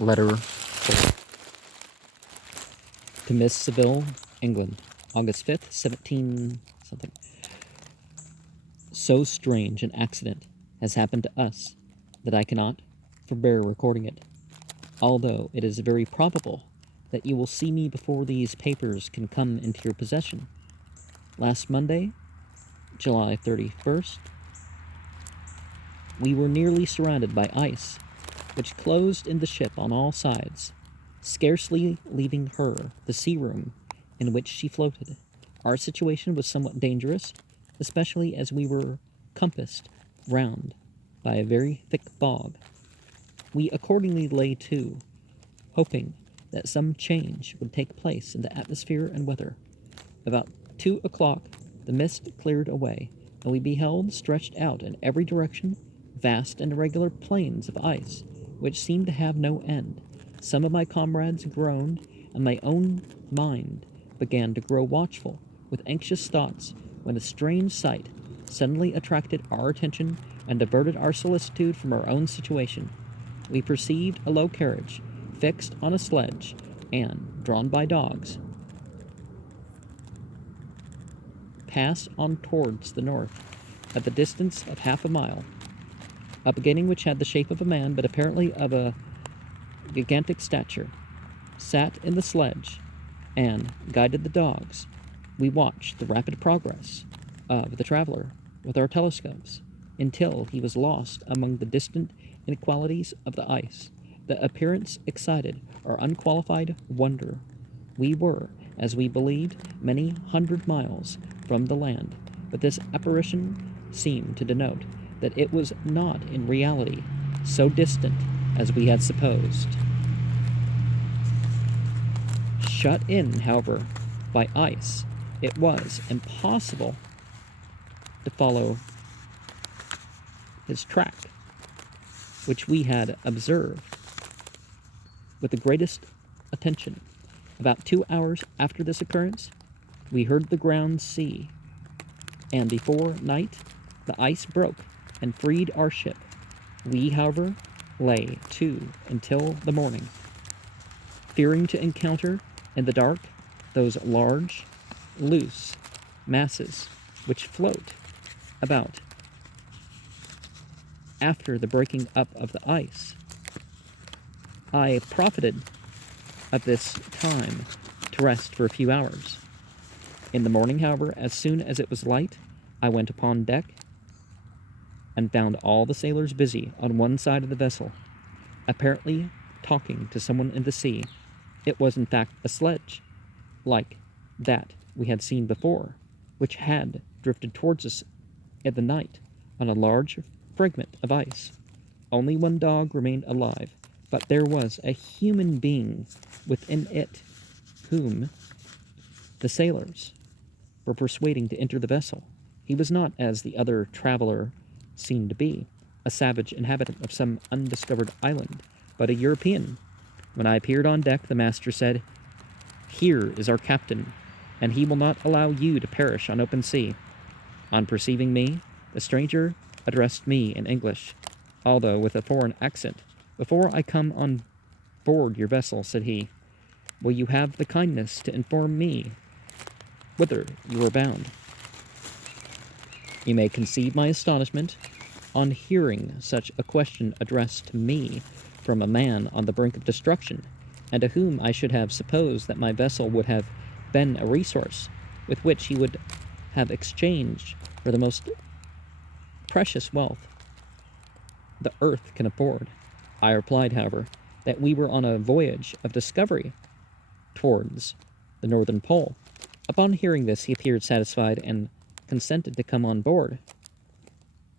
Letter 4. To Miss Seville, England, August 5th, 17 something. So strange an accident has happened to us that I cannot forbear recording it, although it is very probable that you will see me before these papers can come into your possession. Last Monday, July 31st, we were nearly surrounded by ice, which closed in the ship on all sides, scarcely leaving her the sea room in which she floated. Our situation was somewhat dangerous, especially as we were compassed round by a very thick fog. We accordingly lay to, hoping that some change would take place in the atmosphere and weather. About 2 o'clock, the mist cleared away, and we beheld stretched out in every direction vast and irregular plains of ice, which seemed to have no end. Some of my comrades groaned, and my own mind began to grow watchful with anxious thoughts, when a strange sight suddenly attracted our attention and diverted our solicitude from our own situation. We perceived a low carriage, fixed on a sledge, and drawn by dogs, pass on towards the north, at the distance of half a mile. A beginning which had the shape of a man, but apparently of a gigantic stature, sat in the sledge and guided the dogs. We watched the rapid progress of the traveler with our telescopes until he was lost among the distant inequalities of the ice. The appearance excited our unqualified wonder. We were, as we believed, many hundred miles from the land, but this apparition seemed to denote that it was not in reality so distant as we had supposed. Shut in, however, by ice, it was impossible to follow his track, which we had observed with the greatest attention. About 2 hours after this occurrence, we heard the ground sea, and before night the ice broke and freed our ship. We, however, lay to until the morning, fearing to encounter in the dark those large, loose masses which float about after the breaking up of the ice. I profited of this time to rest for a few hours. In the morning, however, as soon as it was light, I went upon deck and found all the sailors busy on one side of the vessel, apparently talking to someone in the sea. It was in fact a sledge, like that we had seen before, which had drifted towards us in the night on a large fragment of ice. Only one dog remained alive, but there was a human being within it, whom the sailors were persuading to enter the vessel. He was not, as the other traveler seemed to be, a savage inhabitant of some undiscovered island, but a European. When I appeared on deck, the master said, "Here is our captain, and he will not allow you to perish on open sea." On perceiving me, the stranger addressed me in English, although with a foreign accent. "Before I come on board your vessel," said he, "will you have the kindness to inform me whither you are bound?" You may conceive my astonishment on hearing such a question addressed to me from a man on the brink of destruction, and to whom I should have supposed that my vessel would have been a resource with which he would have exchanged for the most precious wealth the earth can afford. I replied, however, that we were on a voyage of discovery towards the northern pole. Upon hearing this, he appeared satisfied and consented to come on board.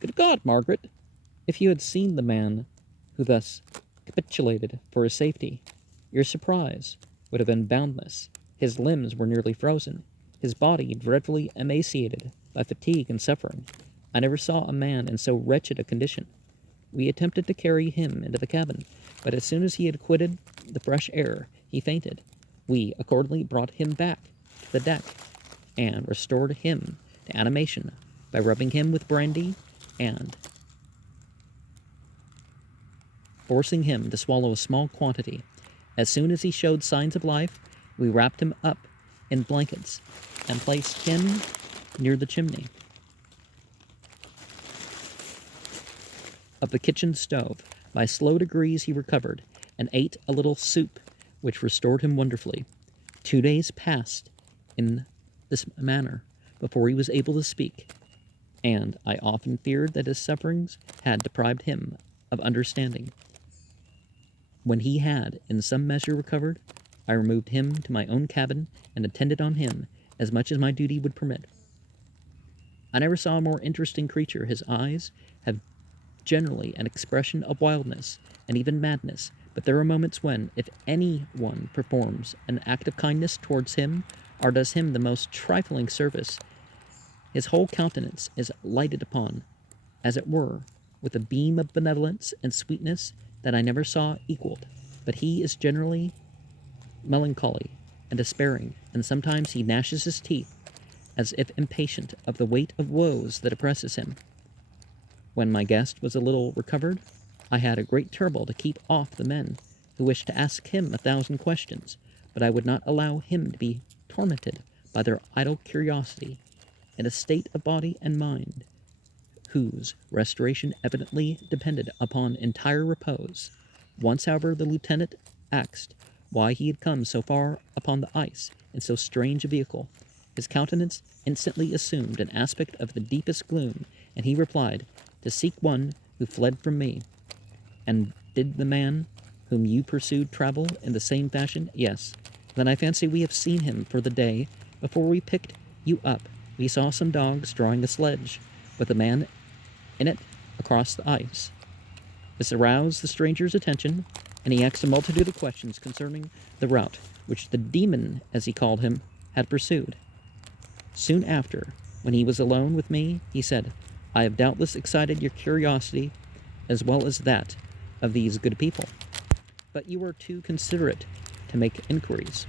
Good God, Margaret! If you had seen the man who thus capitulated for his safety, your surprise would have been boundless. His limbs were nearly frozen, his body dreadfully emaciated by fatigue and suffering. I never saw a man in so wretched a condition. We attempted to carry him into the cabin, but as soon as he had quitted the fresh air, he fainted. We accordingly brought him back to the deck, and restored him to animation by rubbing him with brandy and forcing him to swallow a small quantity. As soon as he showed signs of life, we wrapped him up in blankets and placed him near the chimney of the kitchen stove. By slow degrees he recovered, and ate a little soup, which restored him wonderfully. 2 days passed in this manner before he was able to speak, and I often feared that his sufferings had deprived him of understanding. When he had in some measure recovered, I removed him to my own cabin and attended on him as much as my duty would permit. I never saw a more interesting creature. His eyes have generally an expression of wildness and even madness, but there are moments when, if any one performs an act of kindness towards him or does him the most trifling service, his whole countenance is lighted upon, as it were, with a beam of benevolence and sweetness that I never saw equaled. But he is generally melancholy and despairing, and sometimes he gnashes his teeth as if impatient of the weight of woes that oppresses him. When my guest was a little recovered, I had a great trouble to keep off the men who wished to ask him 1,000 questions, but I would not allow him to be tormented by their idle curiosity. In a state of body and mind whose restoration evidently depended upon entire repose. Once, however, the lieutenant asked why he had come so far upon the ice in so strange a vehicle. His countenance instantly assumed an aspect of the deepest gloom, and he replied, "To seek one who fled from me." "And did the man whom you pursued travel in the same fashion?" "Yes." "Then I fancy we have seen him, for the day before we picked you up we saw some dogs drawing a sledge with a man in it across the ice." This aroused the stranger's attention, and he asked a multitude of questions concerning the route which the demon, as he called him, had pursued. Soon after, when he was alone with me, he said, "I have doubtless excited your curiosity as well as that of these good people, but you are too considerate to make inquiries."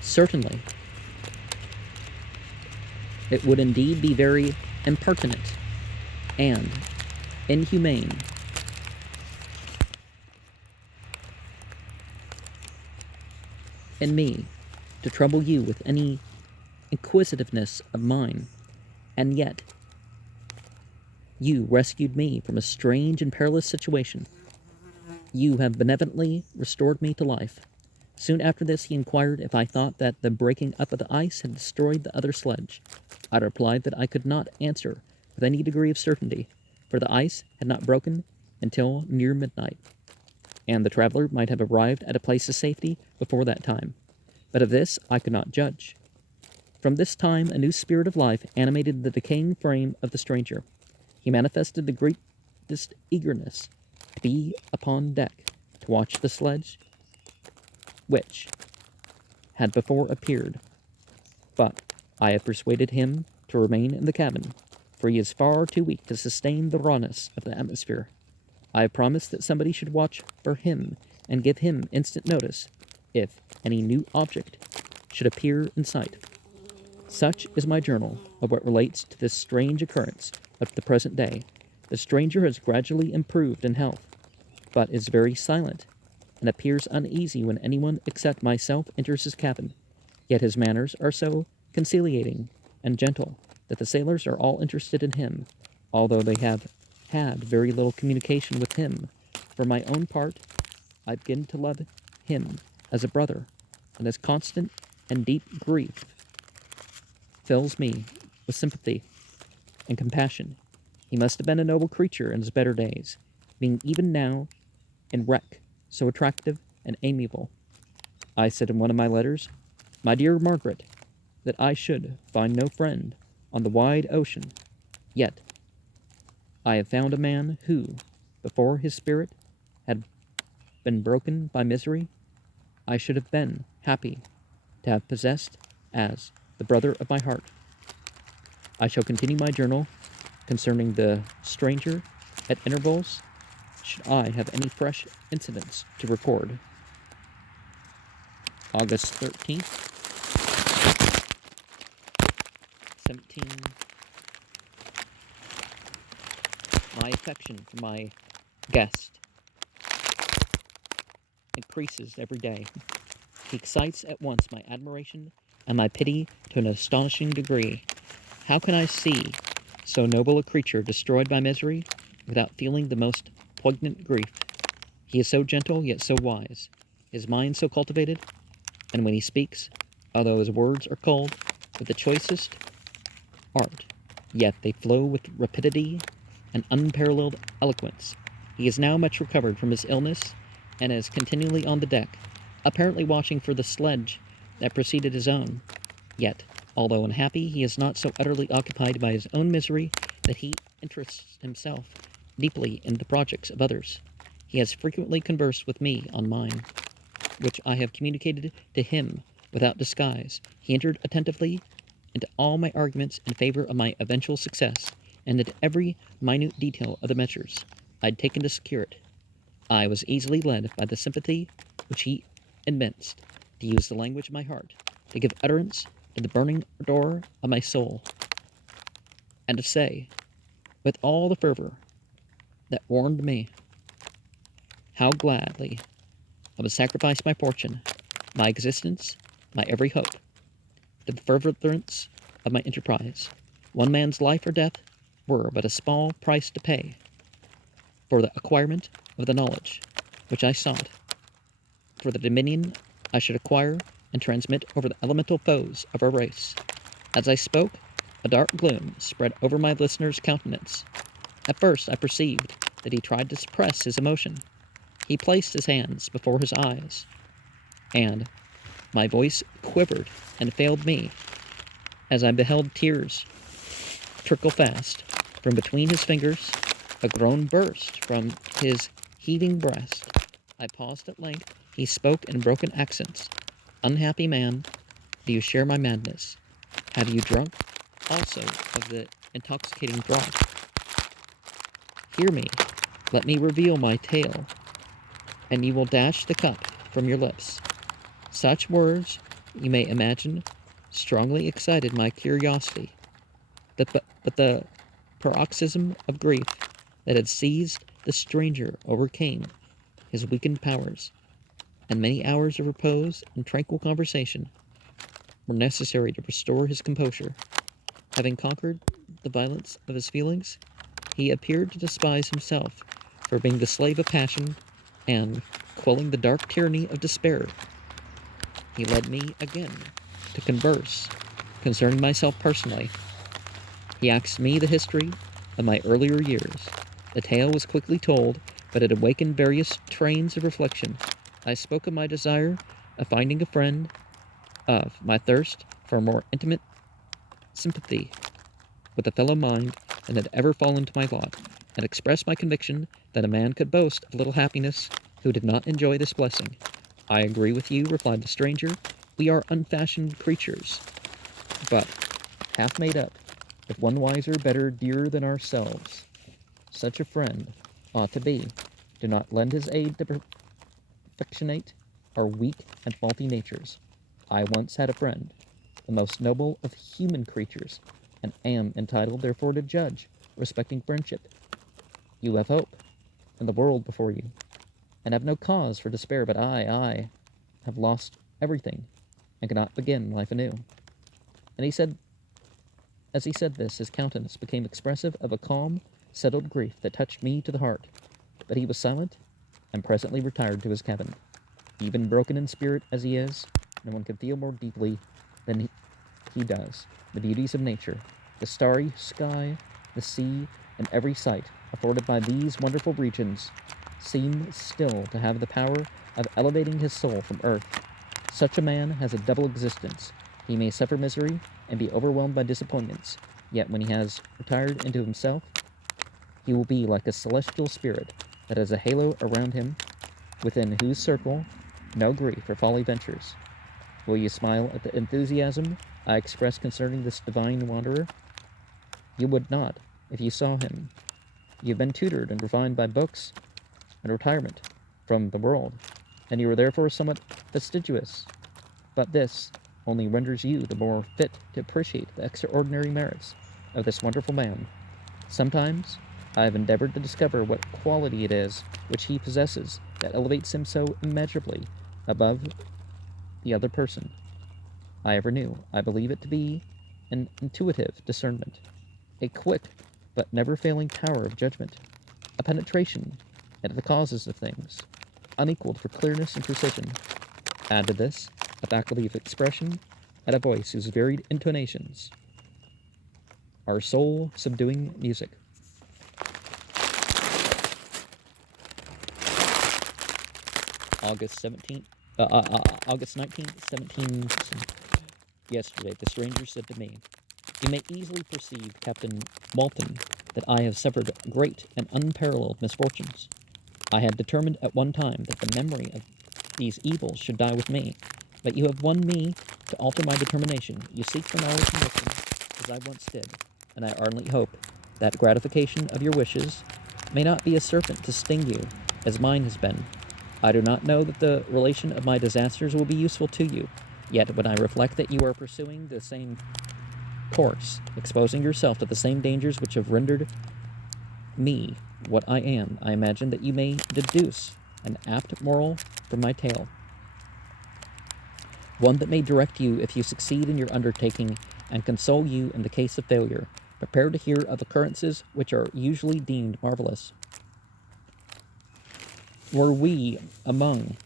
"Certainly. It would indeed be very impertinent and inhumane in me to trouble you with any inquisitiveness of mine, and yet you rescued me from a strange and perilous situation. You have benevolently restored me to life." Soon after this he inquired if I thought that the breaking up of the ice had destroyed the other sledge. I replied that I could not answer with any degree of certainty, for the ice had not broken until near midnight, and the traveler might have arrived at a place of safety before that time. But of this I could not judge. From this time a new spirit of life animated the decaying frame of the stranger. He manifested the greatest eagerness to be upon deck, to watch the sledge, which had before appeared, but I have persuaded him to remain in the cabin, for he is far too weak to sustain the rawness of the atmosphere. I have promised that somebody should watch for him and give him instant notice if any new object should appear in sight. Such is my journal of what relates to this strange occurrence of the present day. The stranger has gradually improved in health, but is very silent, and appears uneasy when anyone except myself enters his cabin. Yet his manners are so conciliating and gentle that the sailors are all interested in him, although they have had very little communication with him. For my own part, I begin to love him as a brother, and his constant and deep grief fills me with sympathy and compassion. He must have been a noble creature in his better days, being even now in wreck so attractive and amiable. I said in one of my letters, "My dear Margaret, that I should find no friend on the wide ocean, yet I have found a man who, before his spirit had been broken by misery, I should have been happy to have possessed as the brother of my heart." I shall continue my journal concerning the stranger at intervals, should I have any fresh incidents to record. August 13th, 17 My affection for my guest increases every day. He excites at once my admiration and my pity to an astonishing degree. How can I see so noble a creature destroyed by misery without feeling the most poignant grief? He is so gentle, yet so wise, his mind so cultivated, and when he speaks, although his words are culled with the choicest art, yet they flow with rapidity and unparalleled eloquence. He is now much recovered from his illness, and is continually on the deck, apparently watching for the sledge that preceded his own. Yet, although unhappy, he is not so utterly occupied by his own misery that he interests himself deeply in the projects of others. He has frequently conversed with me on mine, which I have communicated to him without disguise. He entered attentively into all my arguments in favor of my eventual success, and into every minute detail of the measures I had taken to secure it. I was easily led by the sympathy which he evinced to use the language of my heart, to give utterance to the burning ardor of my soul, and to say, with all the fervor that warmed me, how gladly I would sacrifice my fortune, my existence, my every hope, to the furtherance of my enterprise. One man's life or death were but a small price to pay for the acquirement of the knowledge which I sought, for the dominion I should acquire and transmit over the elemental foes of our race. As I spoke, a dark gloom spread over my listener's countenance. At first I perceived that he tried to suppress his emotion. He placed his hands before his eyes, and my voice quivered and failed me as I beheld tears trickle fast from between his fingers. A groan burst from his heaving breast. I paused at length. He spoke in broken accents. Unhappy man, do you share my madness? Have you drunk also of the intoxicating draught? Hear me, let me reveal my tale, and you will dash the cup from your lips. Such words, you may imagine, strongly excited my curiosity, but the paroxysm of grief that had seized the stranger overcame his weakened powers, and many hours of repose and tranquil conversation were necessary to restore his composure. Having conquered the violence of his feelings, he appeared to despise himself for being the slave of passion, and, quelling the dark tyranny of despair, he led me again to converse concerning myself personally. He asked me the history of my earlier years. The tale was quickly told, but it awakened various trains of reflection. I spoke of my desire of finding a friend, of my thirst for a more intimate sympathy with a fellow mind than had ever fallen to my lot, and expressed my conviction that a man could boast of little happiness who did not enjoy this blessing. I agree with you, replied the stranger. We are unfashioned creatures, but half made up, with one wiser, better, dearer than ourselves. Such a friend ought to be. Do not lend his aid to perfectionate our weak and faulty natures. I once had a friend, the most noble of human creatures, and am entitled therefore to judge respecting friendship. You have hope and the world before you, and have no cause for despair, but I have lost everything, and cannot begin life anew. And as he said this, his countenance became expressive of a calm, settled grief that touched me to the heart. But he was silent, and presently retired to his cabin. Even broken in spirit as he is, no one can feel more deeply than he does the beauties of nature, the starry sky, the sea, and every sight afforded by these wonderful regions seem still to have the power of elevating his soul from earth. Such a man has a double existence. He may suffer misery and be overwhelmed by disappointments, yet when he has retired into himself, he will be like a celestial spirit that has a halo around him, within whose circle no grief or folly ventures. Will you smile at the enthusiasm I express concerning this divine wanderer? You would not, if you saw him. You have been tutored and refined by books and retirement from the world, and you are therefore somewhat fastidious. But this only renders you the more fit to appreciate the extraordinary merits of this wonderful man. Sometimes I have endeavored to discover what quality it is which he possesses that elevates him so immeasurably above the other person I ever knew. I believe it to be an intuitive discernment, a quick but never failing power of judgment, a penetration into the causes of things, unequaled for clearness and precision. Add to this a faculty of expression and a voice whose varied intonations are soul subduing music. August 17th, August 19th, 17. Yesterday, the stranger said to me, "You may easily perceive, Captain Walton, that I have suffered great and unparalleled misfortunes. I had determined at one time that the memory of these evils should die with me, but you have won me to alter my determination. You seek for knowledge and wisdom, as I once did, and I ardently hope that gratification of your wishes may not be a serpent to sting you, as mine has been. I do not know that the relation of my disasters will be useful to you, yet when I reflect that you are pursuing the same course, exposing yourself to the same dangers which have rendered me what I am, I imagine that you may deduce an apt moral from my tale, one that may direct you if you succeed in your undertaking and console you in the case of failure. Prepare to hear of occurrences which are usually deemed marvelous. Were we among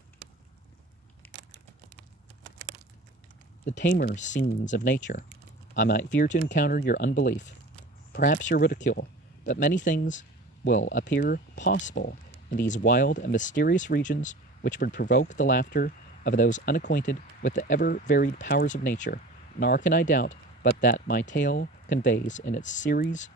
the tamer scenes of nature, I might fear to encounter your unbelief, perhaps your ridicule, but many things will appear possible in these wild and mysterious regions which would provoke the laughter of those unacquainted with the ever-varied powers of nature, nor can I doubt but that my tale conveys in its series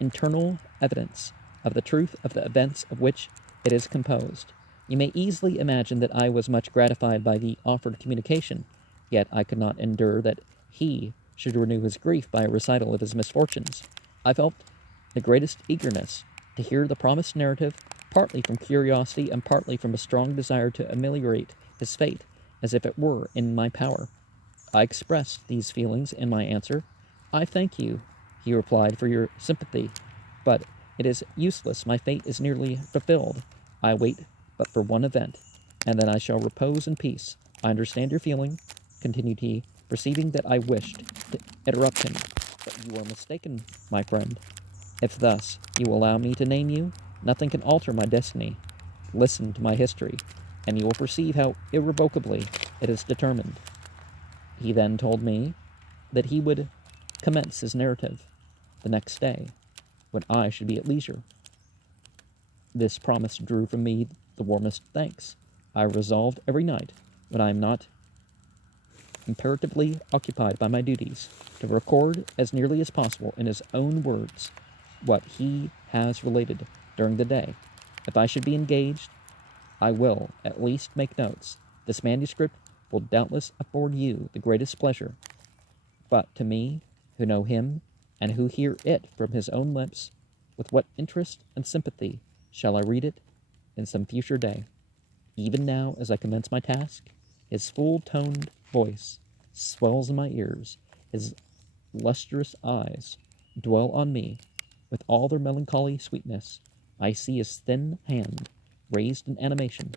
internal evidence of the truth of the events of which it is composed. You may easily imagine that I was much gratified by the offered communication, yet I could not endure that he should renew his grief by a recital of his misfortunes. I felt the greatest eagerness to hear the promised narrative, partly from curiosity and partly from a strong desire to ameliorate his fate, as if it were in my power. I expressed these feelings in my answer. "I thank you," he replied, "for your sympathy, but it is useless. My fate is nearly fulfilled. I wait but for one event, and then I shall repose in peace. I understand your feeling," continued he, perceiving that I wished to interrupt him, "but you are mistaken, my friend. If thus you will allow me to name you, nothing can alter my destiny. Listen to my history, and you will perceive how irrevocably it is determined." He then told me that he would commence his narrative the next day, when I should be at leisure. This promise drew from me the warmest thanks. I resolved every night, when I am not imperatively occupied by my duties, to record as nearly as possible in his own words what he has related during the day. If I should be engaged, I will at least make notes. This manuscript will doubtless afford you the greatest pleasure, but to me, who know him, and who hear it from his own lips, with what interest and sympathy shall I read it in some future day? Even now, as I commence my task, his full-toned voice swells in my ears, his lustrous eyes dwell on me with all their melancholy sweetness. I see his thin hand raised in animation,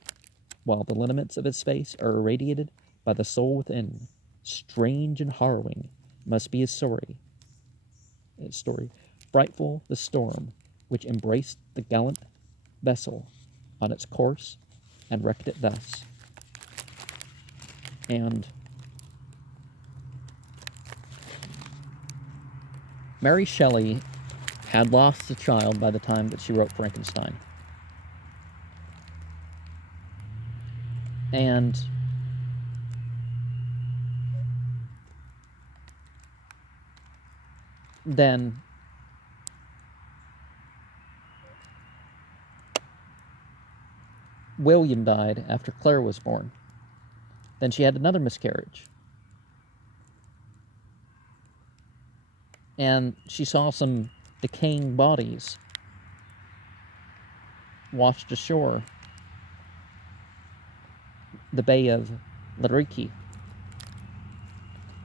while the lineaments of his face are irradiated by the soul within. Strange and harrowing must be his story. Frightful the storm which embraced the gallant vessel on its course and wrecked it thus. And Mary Shelley had lost a child by the time that she wrote Frankenstein. And then William died after Claire was born. Then she had another miscarriage. And she saw some decaying bodies washed ashore the Bay of Lerici.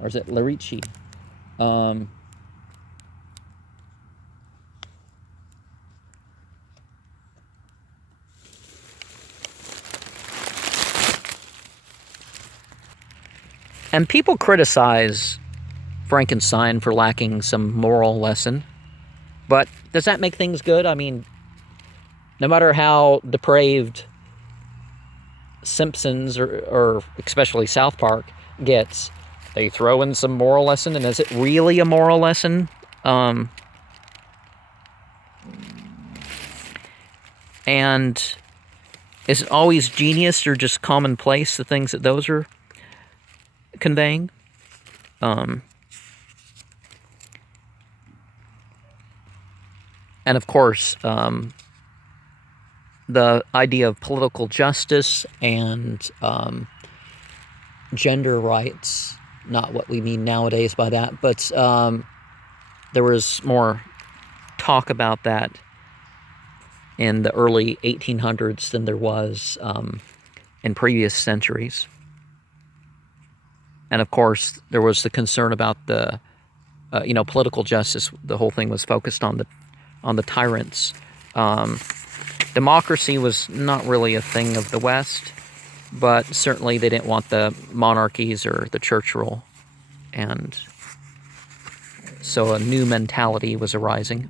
Or is it Lerici? And people criticize Frankenstein for lacking some moral lesson. But does that make things good? I mean, no matter how depraved Simpsons or especially South Park gets, they throw in some moral lesson. And is it really a moral lesson? And is it always genius or just commonplace, the things that those are conveying? And of course, the idea of political justice and gender rights, not what we mean nowadays by that, but there was more talk about that in the early 1800s than there was in previous centuries. And of course, there was the concern about the, political justice. The whole thing was focused on the tyrants. Democracy was not really a thing of the West, but certainly they didn't want the monarchies or the church rule. And so a new mentality was arising.